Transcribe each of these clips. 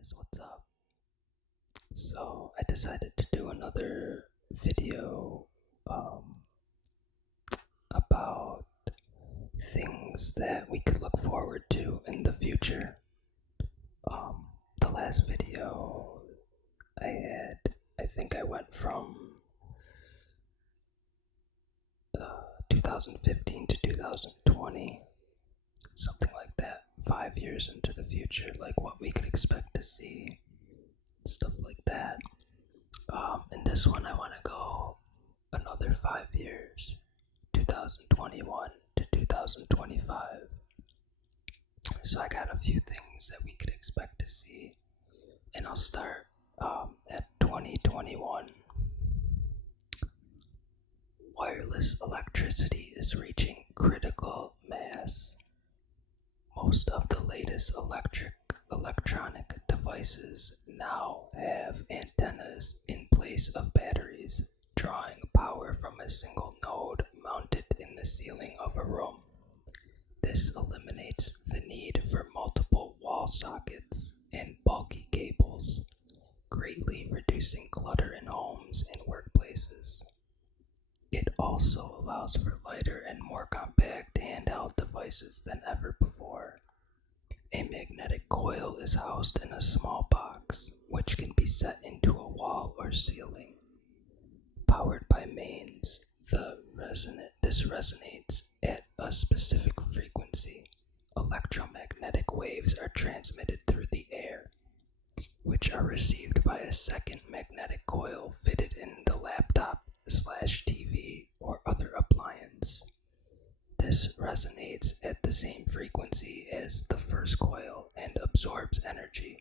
guys, what's up? So I decided to do another video about things that we could look forward to in the future. The last video I think I went from 2015 to 2020, something like that, 5 years into the future, like what we could expect to see, stuff like that. In this one, I want to go another 5 years, 2021 to 2025. So I got a few things that we could expect to see, and I'll start at 2021. Wireless electricity is reaching critical mass. Most of the latest electronic devices now have antennas in place of batteries, drawing power from a single node mounted in the ceiling of a room. This eliminates the need for multiple wall sockets and bulky cables, greatly reducing clutter in homes and workplaces. It also allows for lighter and more compact handheld devices than ever before. A magnetic coil is housed in a small box, which can be set into a wall or ceiling. Powered by mains, this resonates at a specific frequency. Electromagnetic waves are transmitted through the air, which are received by a second magnetic coil fitted in the laptop/TV or other appliance. This resonates at the same frequency as the first coil and absorbs energy,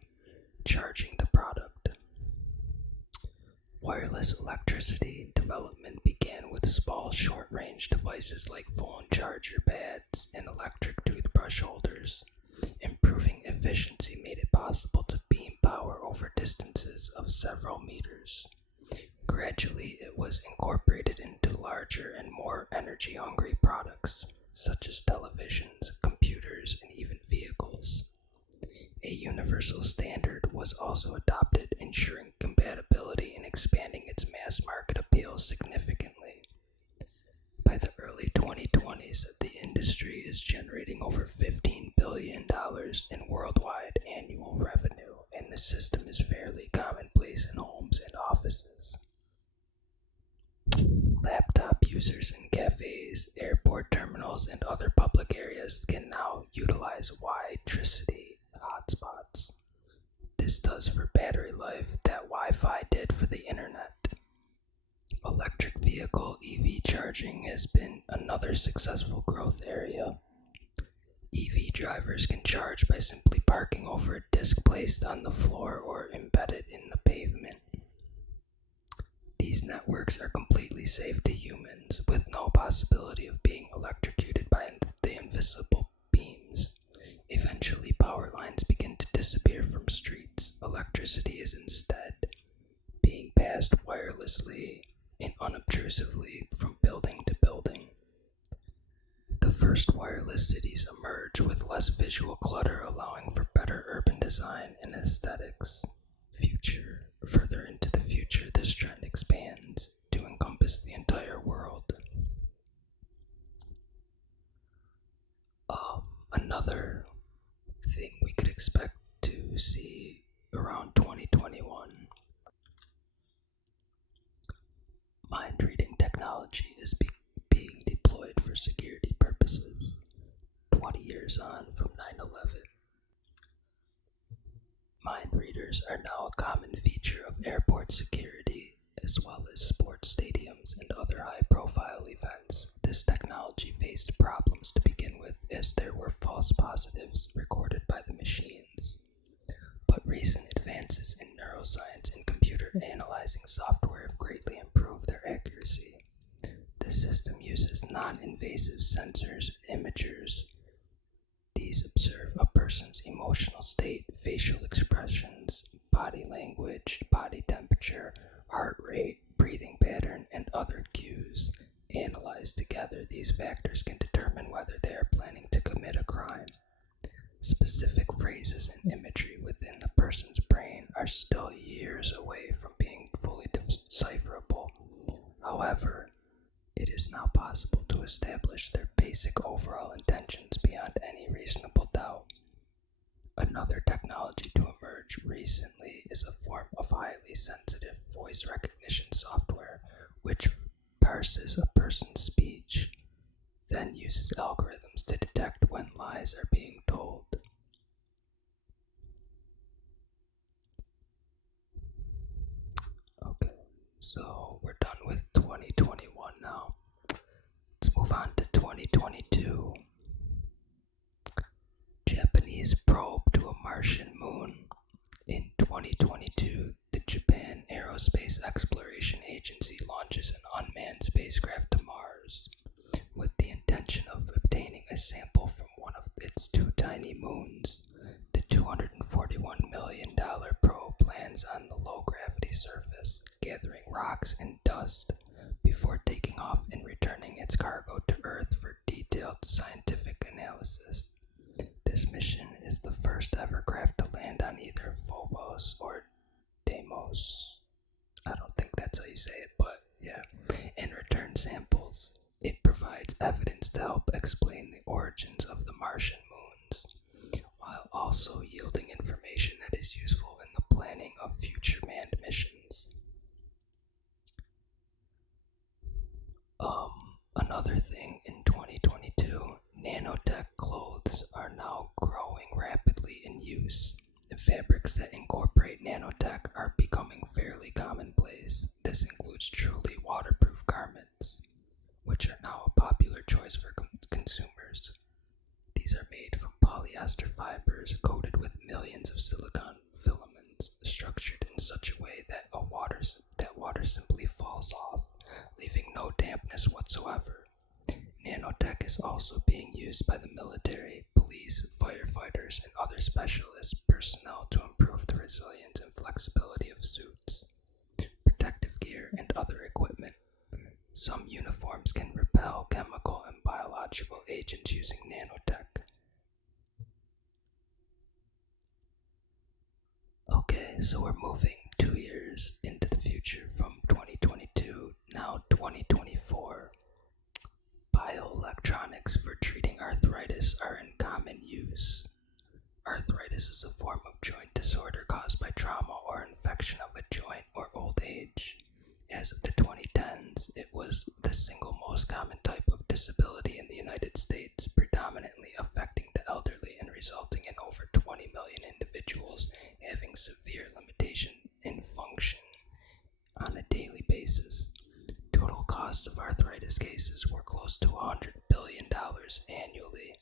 charging the product. Wireless electricity development began with small short-range devices like phone charger pads and electric toothbrush holders. Improving efficiency made it possible to beam power over distances of several meters. Gradually, it was incorporated into larger and more energy-hungry products, such as televisions, computers, and even vehicles. A universal standard was also adopted, ensuring compatibility and expanding its mass market appeal significantly. By the early 2020s, the industry is generating over $15 billion in worldwide annual revenue, and the system is fairly commonplace in homes and offices. Laptop users in cafes, airport terminals, and other public areas can now utilize Wi-tricity hotspots. This does for battery life that Wi-Fi did for the internet. Electric vehicle EV charging has been another successful growth area. EV drivers can charge by simply parking over a disc placed on the floor or embedded in the pavement. These networks are completely safe to humans, with no possibility of being electrocuted by the invisible beams. Eventually, power lines begin to disappear from streets. Electricity is instead being passed wirelessly and unobtrusively from building to building. The first wireless cities emerge with less visual clutter, allowing for better urban design and aesthetics. Further into the future, this trend expands to encompass the entire world. Another thing we could expect to see around 2021. Mind reading technology is being deployed for security purposes. 20 years on from 9/11. Mind readers are now a common feature of airport security, as well as sports stadiums and other high-profile events. This technology faced problems to begin with, as there were false positives recorded by the machines. But recent advances in neuroscience and computer analyzing software have greatly improved their accuracy. The system uses non-invasive sensors and imagers. These observe a person's emotional state, facial expressions, body language, body temperature, heart rate, breathing pattern, and other cues. Analyzed together, these factors can determine whether they are planning to commit a crime. Specific phrases and imagery within the person's brain still years away from being fully decipherable. However, it is now possible to establish their basic overall intentions beyond any reasonable doubt. Another technology to emerge recently is a form of highly sensitive voice recognition software which parses a person's speech, then uses algorithms to detect when lies are being told. Okay, so we're done with 2021 now. Let's move on to 2022. Japanese probe to a Martian moon. In 2022, the Japan Aerospace Exploration Agency launches an unmanned spacecraft to Mars, with the intention of obtaining a sample from one of its two tiny moons. The $241 million probe lands on the low-gravity surface, gathering rocks and dust, before taking off and returning its cargo to Earth for detailed scientific analysis. This mission is the first ever craft to land on either Phobos or Deimos. I don't think that's how you say it, but yeah. And return samples. It provides evidence to help explain the origins of the Martian moons, while also yielding information that is useful in the planning of future manned missions. Another thing in 2022, nanotech clothes are now growing rapidly in use. The fabrics that incorporate nanotech are becoming fairly commonplace. This includes truly waterproof garments, which are now a popular choice for consumers. These are made from polyester fibers coated with millions of silicone filaments, structured in such a way that water simply falls off, leaving no dampness whatsoever. Nanotech is also being used by the military, police, firefighters, and other specialist personnel to improve the resilience and flexibility of suits, protective gear, and other equipment. Some uniforms can repel chemical and biological agents using nanotech. Okay, so we're moving 2 years into the future from 2022, now 2024. Bioelectronics for treating arthritis are in common use. Arthritis is a form of joint disorder caused by trauma or infection of a joint or old age. As of the 2010s, it was the single most common type of disability in the United States, predominantly affecting the elderly and resulting in over 20 million individuals having severe limitation in function on a daily basis. Total costs of arthritis cases were close to $100 billion annually,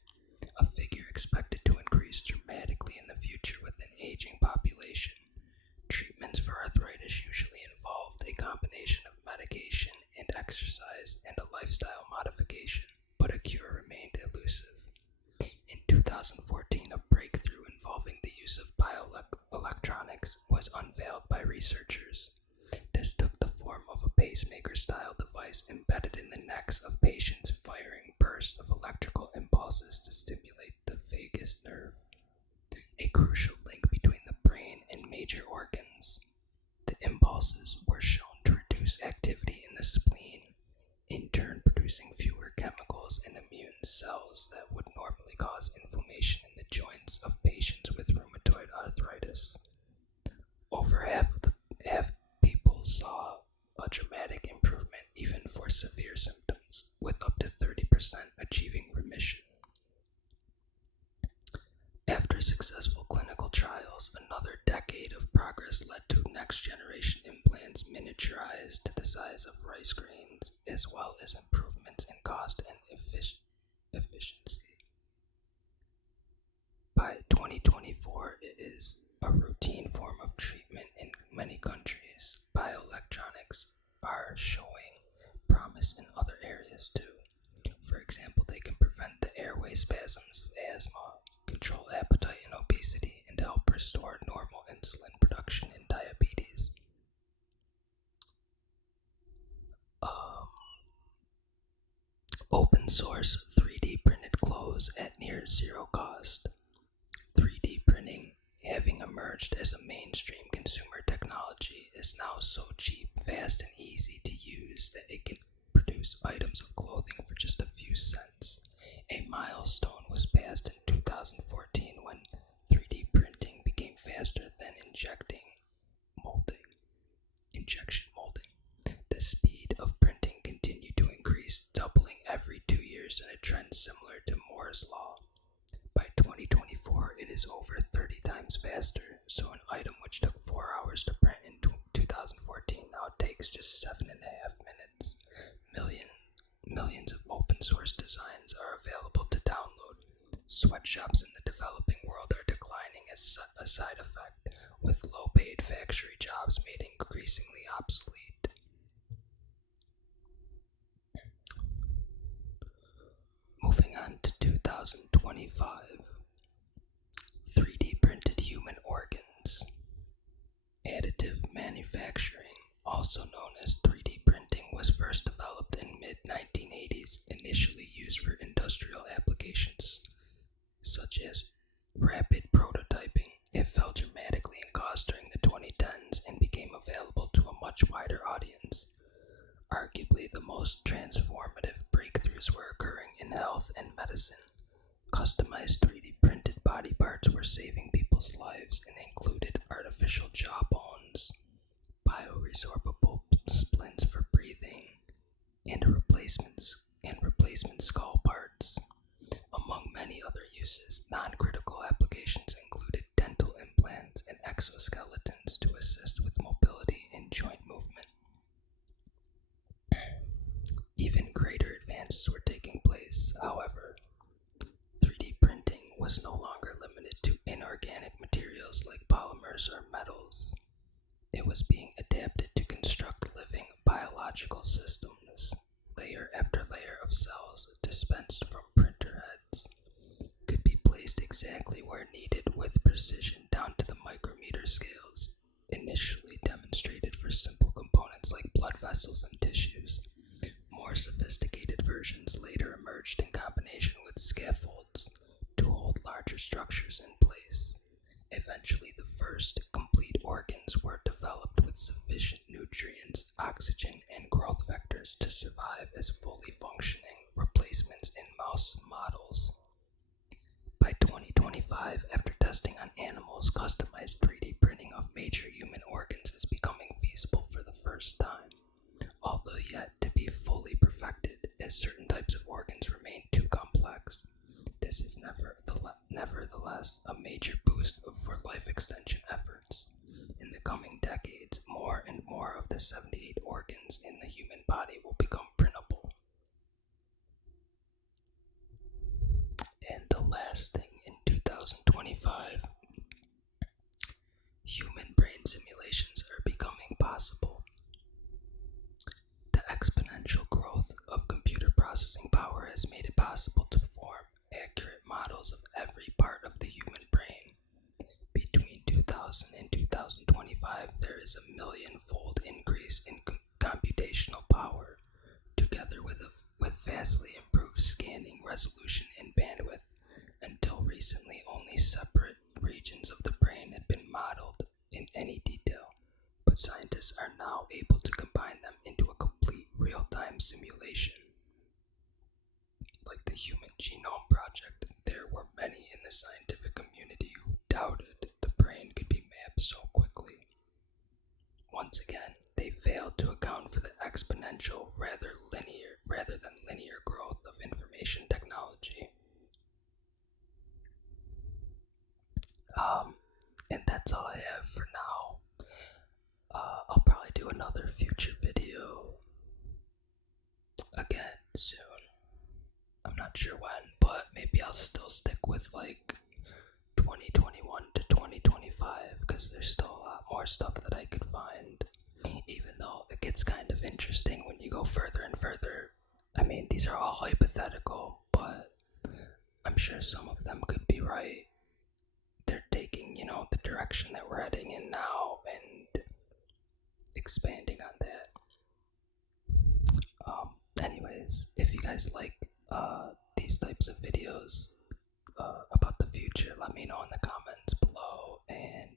a figure expected to increase dramatically in the future with an aging population. Treatments for arthritis usually involved a combination of medication and exercise and a lifestyle modification, but a cure remained elusive. In 2014, a breakthrough involving the use of bioelectronics was unveiled by researchers. This took the form of a pacemaker-style device embedded in the necks of patients, firing bursts of electrical impulses to stimulate the vagus nerve, a crucial link between the brain and major organs. The impulses were shown to reduce activity in the spleen, in turn producing fewer chemicals and immune cells that would normally cause inflammation in the joints of patients with rheumatoid arthritis. Over half people saw a dramatic improvement even for severe symptoms, with up to 30% achieving remission. After successful clinical trials, another decade of progress led to next-generation implants miniaturized to the size of rice grains, as well as improvements in cost and efficiency. By 2024, it is a routine form of treatment in many countries. Bioelectronics are showing promise in other areas too. For example, they can prevent the airway spasms of asthma, control appetite and obesity, and help restore normal insulin production in diabetes. Open source 3D printed clothes at near zero cost. 3D printing having emerged as a mainstream consumer fast and easy to use that it can produce items of clothing for just a few cents. A milestone was passed in 2014 when 3D printing became faster than injection molding. The speed of printing continued to increase, doubling every 2 years in a trend similar to Moore's Law. By 2024, it is over 30 times faster, so an item which took 4 hours to print in 2014 now takes just 7.5 minutes. Millions of open source designs are available to download. Sweatshops in the developing world are declining as a side effect, with low-paid factory jobs made increasingly obsolete. Moving on to 2025. 3D printed human organs. Additive manufacturing, also known as 3D printing, was first developed in mid-1980s, initially used for industrial applications, such as rapid prototyping. It fell dramatically in cost during the 2010s and became available to a much wider audience. Arguably, the most transformative breakthroughs were occurring in health and medicine. Customized 3D printed body parts were saving people's lives and included artificial jawbones, bioresorbable splints for breathing, and replacement skull parts. Among many other uses, non-critical applications included dental implants and exoskeletons to assist with mobility and joint movement. Even greater advances were taking place, however. 3D printing was no longer limited to inorganic materials like polymers or metals. It was being adapted to construct living biological systems. Layer after layer of cells dispensed from printer heads could be placed exactly where needed with precision down to the micrometer scales, initially demonstrated for simple components like blood vessels and tissues. More sophisticated versions later emerged in combination with scaffolds to hold larger structures in place. Eventually, the first complete organs were developed with sufficient nutrients, oxygen, and growth vectors to survive as fully functioning replacements in mouse models. By 2025, after testing on animals, customized 3D printing of major human organs is becoming feasible for the first time, although yet to be fully perfected, as certain types of organs remain too complex. This is nevertheless a major boost for life extension efforts. In the coming decades, more and more of the 78 organs in the human body will become printable. And the last thing in 2025, human brain simulations are becoming possible. The exponential growth of computer processing power has made it possible to form accurate models of every part of the human brain. Between 2000 and 2025, there is a million-fold increase in computational power, together with vastly improved scanning resolution and bandwidth. Until recently, only separate regions of the brain had been modeled in any detail, but scientists are now able to combine them into a complete real-time simulation. Like the Human Genome Project, there were many in the scientific community who doubted the brain could be mapped so quickly. Once again, they failed to account for the exponential rather than linear growth of information technology. And that's all I have for now. I'll probably do another future video again soon. I'm not sure when, but maybe I'll still stick with like 2021 to 2025 because there's still a lot more stuff that I could find, even though it gets kind of interesting when you go further and further. I mean, these are all hypothetical, but I'm sure some of them could be right. They're taking, the direction that we're heading in now and expanding on that. Anyways, if you guys like these types of videos about the future, let me know in the comments below, and